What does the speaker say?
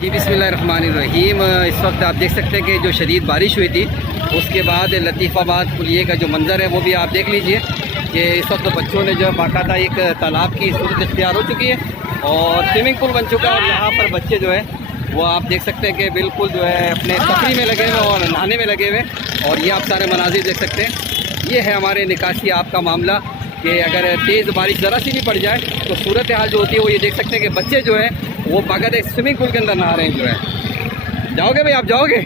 जी बिस्मिल्लाहिर्रहमानिर्रहीम। इस वक्त आप देख सकते हैं कि जो शदीद बारिश हुई थी उसके बाद लतीफ़ाबाद पुलिये का जो मंज़र है वो भी आप देख लीजिए कि इस वक्त बच्चों ने जो है बाकायदा एक तालाब की सूरत इख्तियार हो चुकी है और स्विमिंग पूल बन चुका है। और यहाँ पर बच्चे जो है वो आप देख सकते हैं कि बिल्कुल जो है अपने तफरी में लगे हुए और नहाने में लगे हुए। और ये आप सारे मनाजिर देख सकते हैं। ये है हमारे निकासी आपका मामला कि अगर तेज़ बारिश ज़रा सी भी पड़ जाए तो सूरत हाल जो होती है वो ये देख सकते हैं कि बच्चे जो है वो बाकायदा स्विमिंग पूल के अंदर नहा रहे हैं। जो है जाओगे भाई, आप जाओगे?